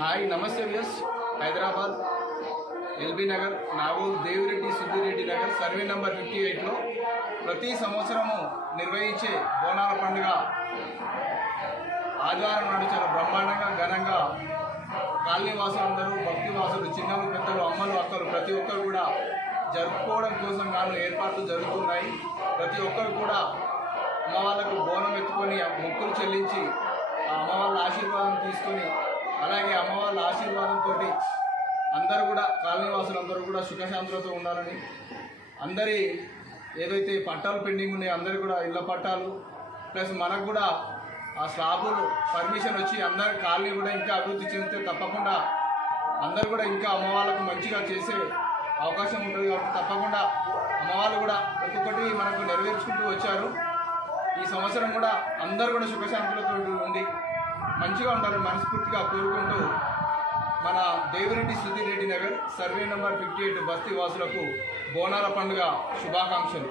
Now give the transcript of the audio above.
Hi నమస్తే views. Hyderabad LB Nagar Nagole Devireddy Sudhireddy Nagar survey number 58లో ప్రతి సంవత్సరము నిర్వహించే బోనాల పండుగ ఆదివారం నాడు చాలా బ్రహ్మాండంగా ఘనంగా కాలనీవాసులందరూ భక్తివాసులు చిన్నలు పెద్దలు అమ్మలు అక్కలు ప్రతి ఒక్కరు కూడా జరుపుకోవడం కోసం గాను ఏర్పాట్లు జరుగుతున్నాయి. ప్రతి ఒక్కరు కూడా అమ్మవాళ్ళకు బోనం ఎత్తుకొని మొక్కులు చెల్లించి ఆ అమ్మవాళ్ళ ఆశీర్వాదం తీసుకొని అలాగే అమ్మవాళ్ళ ఆశీర్వాదంతో అందరూ కూడా కాలనీవాసులందరూ కూడా సుఖశాంతులతో ఉండాలని, అందరి ఏదైతే పట్టాలు పెండింగ్ ఉన్నాయో అందరు కూడా ఇళ్ల పట్టాలు ప్లస్ మనకు కూడా ఆ స్లాబులు పర్మిషన్ వచ్చి అందరి కాలనీ కూడా ఇంకా అభివృద్ధి చెందితే తప్పకుండా అందరు కూడా ఇంకా అమ్మవాళ్ళకు మంచిగా చేసే అవకాశం ఉంటుంది. కాబట్టి తప్పకుండా అమ్మవాళ్ళు కూడా ఒక్కొక్కటి మనకు నెరవేర్చుకుంటూ వచ్చారు. ఈ సంవత్సరం కూడా అందరూ కూడా సుఖశాంతులతో ఉండి మంచిగా ఉండాలని మనస్ఫూర్తిగా కోరుకుంటూ మన దేవిరెడ్డి సుధీరెడ్డి నగర్ సర్వే నంబర్ 58 బస్తీ వాసులకు బోనాల పండుగ శుభాకాంక్షలు.